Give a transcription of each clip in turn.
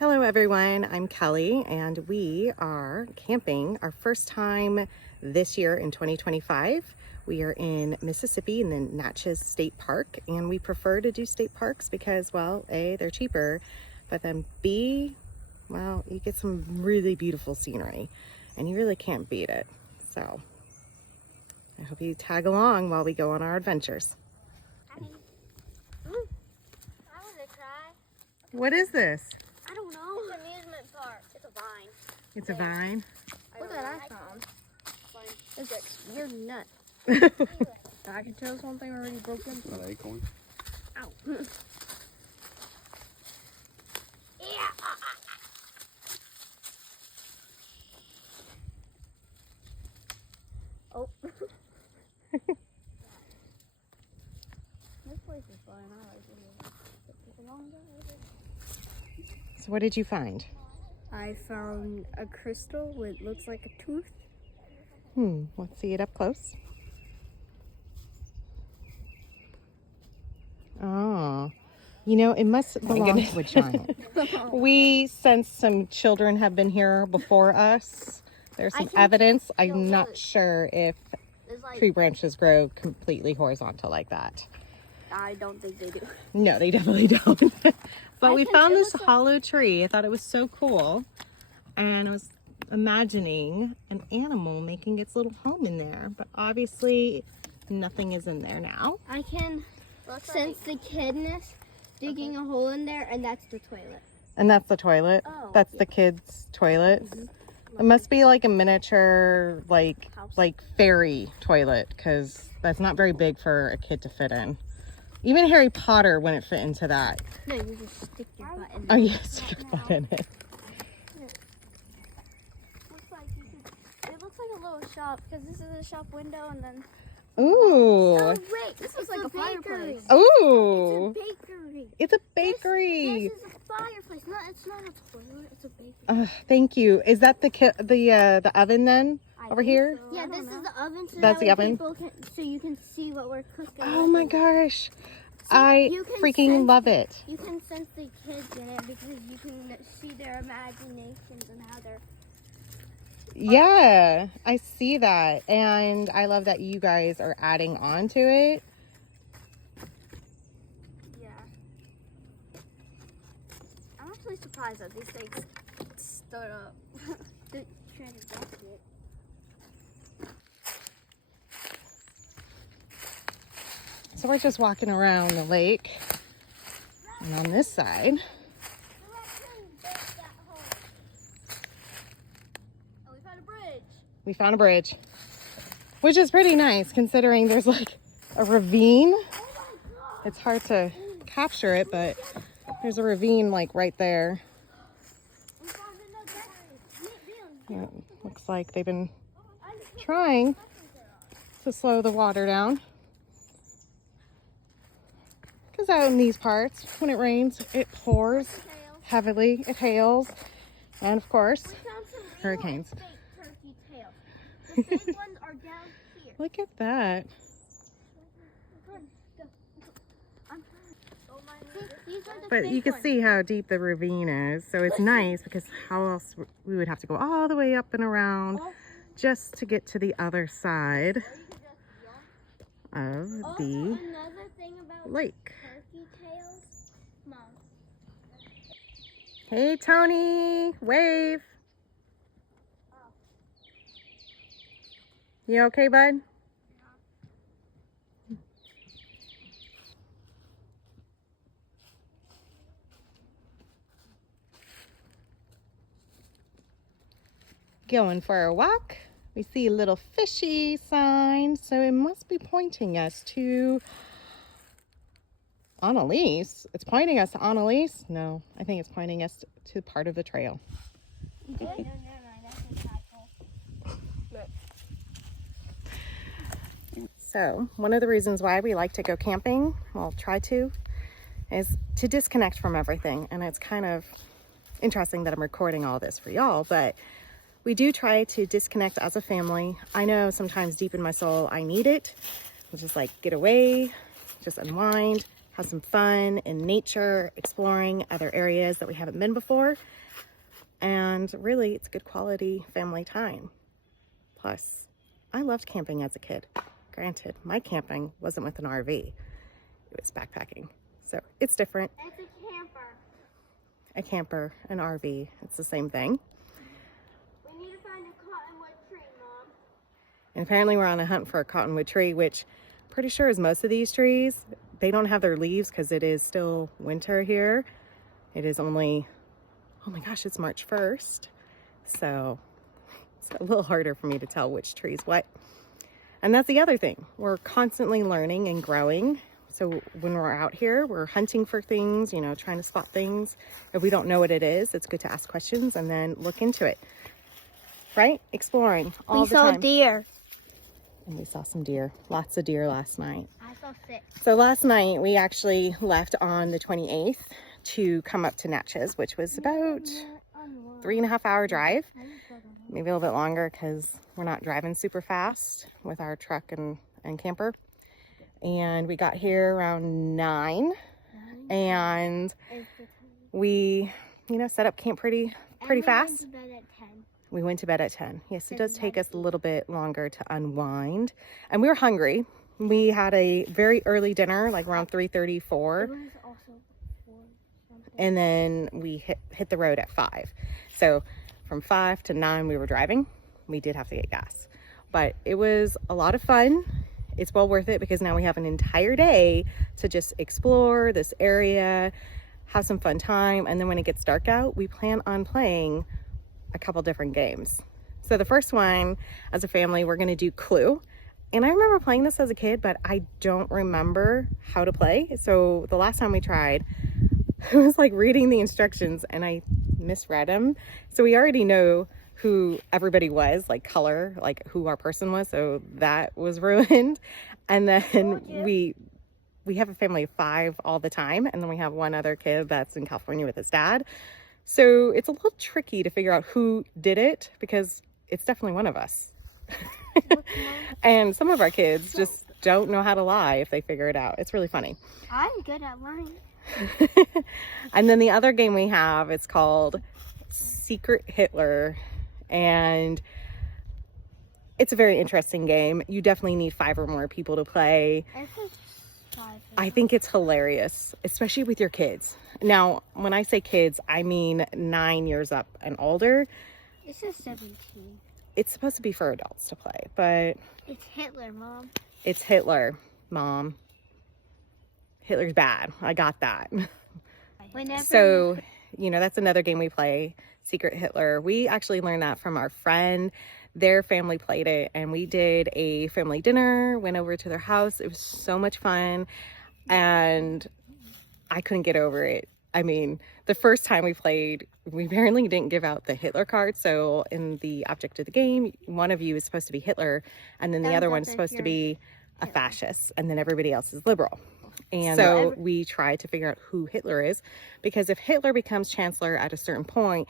Hello everyone, I'm Kelly and we are camping our first time this year in 2025. We are in Mississippi in the Natchez State Park, and we prefer to do state parks because, well, A, they're cheaper, but then B, well, you get some really beautiful scenery and you really can't beat it. So I hope you tag along while we go on our adventures. I want to try. What is this? I don't know. It's an amusement park. It's a vine. It's a vine? Look at that I found. It's a weird nut. I can tell something already broken. An acorn. Ow. Yeah. Oh. This place is fun. I like it. It's a long drive. So what did you find? I found a crystal with looks like a tooth. Let's see it up close. Oh, you know, it must belong to a giant. We sense some children have been here before us. There's some evidence. I'm not sure if tree branches grow completely horizontal like that. I don't think they do. No, they definitely don't. But we found this hollow tree. I thought it was so cool. And I was imagining an animal making its little home in there. But obviously, nothing is in there now. I can sense the kidness digging a hole in there, and that's the toilet. And that's the toilet? Oh. That's the kids' toilet? It must be like a miniature, like fairy toilet, because that's not very big for a kid to fit in. Even Harry Potter wouldn't fit into that. No, you just stick your butt in Oh, yeah, stick your butt in it. It looks like a little shop because this is a shop window and then. Ooh. Oh wait, this is like a fireplace. Ooh. It's a bakery. It's a bakery. This is a fireplace. No, it's not a toilet. It's a bakery. Thank you. Is that the oven then? Over here? So. Yeah, this is the oven. So That's the oven? So you can see what we're cooking. Oh my gosh. I freaking love it. You can sense the kids in it because you can see their imaginations and how they're. Yeah, I see that. And I love that you guys are adding on to it. Yeah. I'm actually surprised that these things stood up. The basket. So we're just walking around the lake. And on this side, we found a bridge, which is pretty nice considering there's like a ravine. It's hard to capture it, but there's a ravine like right there. It looks like they've been trying to slow the water down. Because out in these parts, when it rains, it pours heavily, it hails, and of course, hurricanes. The big ones are down here. Look at that. But you can see how deep the ravine is, so it's nice because how else we would have to go all the way up and around just to get to the other side of the lake. Hey Tony, wave. You okay, bud? Going for a walk. We see a little fishy sign, so it must be pointing us to Annalise. It's pointing us to Annalise? No, I think it's pointing us to part of the trail. No, that's a tadpole. So, one of the reasons why we like to go camping, well, try to, is to disconnect from everything. And it's kind of interesting that I'm recording all this for y'all, but we do try to disconnect as a family. I know sometimes deep in my soul I need it. Just like get away, just unwind, have some fun in nature, exploring other areas that we haven't been before. And really, it's good quality family time. Plus, I loved camping as a kid. Granted, my camping wasn't with an RV. It was backpacking. So it's different. It's a camper. A camper, an RV, it's the same thing. We need to find a cottonwood tree, Mom. And apparently we're on a hunt for a cottonwood tree, which I'm pretty sure is most of these trees. They don't have their leaves because it is still winter here. It is only, oh my gosh, it's March 1st. So it's a little harder for me to tell which tree is what. And that's the other thing. We're constantly learning and growing. So when we're out here, we're hunting for things, you know, trying to spot things. If we don't know what it is, it's good to ask questions and then look into it. Right? Exploring all the time. We saw deer. And we saw some deer. Lots of deer last night. I saw 6. So last night we actually left on the 28th to come up to Natchez, which was about 3.5 hour drive. Maybe a little bit longer because we're not driving super fast with our truck and camper. And we got here around 9 and we, you know, set up camp pretty fast. We went to bed at 10. Yes, it does take us a little bit longer to unwind. And we were hungry. We had a very early dinner, like around 3:34. And then we hit the road at 5. So from 5 to 9 we were driving. We did have to get gas. But it was a lot of fun. It's well worth it because now we have an entire day to just explore this area, have some fun time. And then when it gets dark out, we plan on playing a couple different games. So the first one, as a family, we're gonna do Clue. And I remember playing this as a kid, but I don't remember how to play. So the last time we tried, it was like reading the instructions and I misread them. So we already know who everybody was, like color, like who our person was. So that was ruined. And then we have a family of 5 all the time. And then we have one other kid that's in California with his dad. So it's a little tricky to figure out who did it because it's definitely one of us. And some of our kids just don't know how to lie if they figure it out. It's really funny. I'm good at lying. And then the other game we have, it's called Secret Hitler. And it's a very interesting game. You definitely need 5 or more people to play. I think it's hilarious, especially with your kids. Now, when I say kids, I mean 9 years up and older. This is 17. It's supposed to be for adults to play, but... It's Hitler, Mom. It's Hitler, Mom. Hitler's bad. I got that. So, you know, that's another game we play, Secret Hitler. We actually learned that from our friend. Their family played it, and we did a family dinner, went over to their house. It was so much fun, and I couldn't get over it. I mean, the first time we played, we apparently didn't give out the Hitler card. So in the object of the game, one of you is supposed to be Hitler, and then the other one is supposed to be a fascist, and then everybody else is liberal. And so we try to figure out who Hitler is, because if Hitler becomes chancellor at a certain point,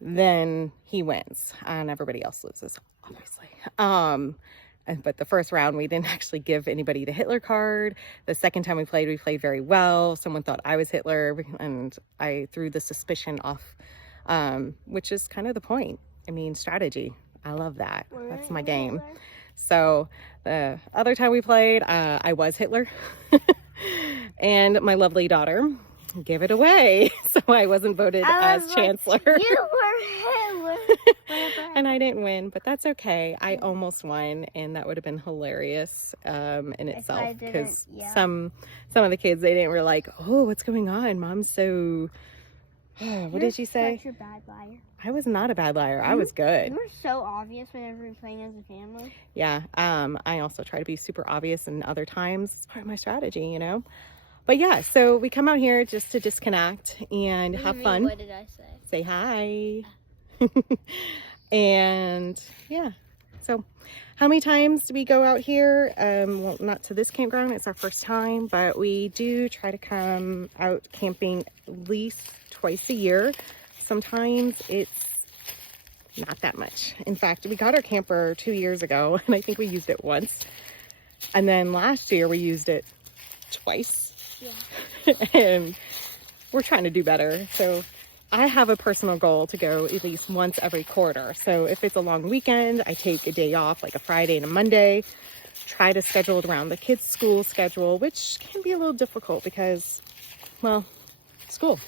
then he wins and everybody else loses, obviously. But the first round, we didn't actually give anybody the Hitler card. The second time we played very well. Someone thought I was Hitler, and I threw the suspicion off, which is kind of the point. I mean, strategy. I love that. That's my game. So the other time we played, I was Hitler. And my lovely daughter gave it away. So I wasn't voted as chancellor. You were Hitler. And I didn't win, but that's okay. I almost won, and that would have been hilarious in itself, because some of the kids, they didn't were like, oh, what's going on? Mom's so... what did you say? Such a bad liar. I was not a bad liar. I was good. You were so obvious whenever we were playing as a family. Yeah. I also try to be super obvious, and other times it's part of my strategy, you know? But yeah, so we come out here just to disconnect and have fun. What did I say? Say hi. And yeah, so how many times do we go out here? Well, not to this campground, it's our first time, but we do try to come out camping at least twice a year. Sometimes it's not that much. In fact, we got our camper 2 years ago, and I think we used it once. And then last year we used it twice. Yeah. And we're trying to do better. So I have a personal goal to go at least once every quarter. So if it's a long weekend, I take a day off, like a Friday and a Monday, try to schedule it around the kids' school schedule, which can be a little difficult because, well, school.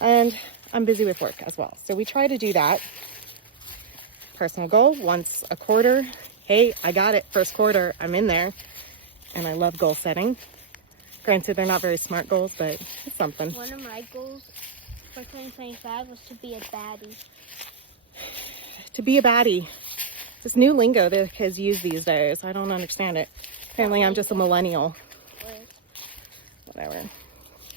And I'm busy with work as well. So we try to do that. Personal goal, once a quarter. Hey, I got it. First quarter, I'm in there. And I love goal setting. Granted, they're not very smart goals, but it's something. One of my goals for 2025 was to be a baddie. To be a baddie. This new lingo that kids use these days. I don't understand it. Apparently, I'm just a millennial. Whatever.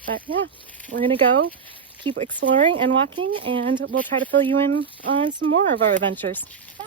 But yeah, we're going to go keep exploring and walking, and we'll try to fill you in on some more of our adventures. Bye.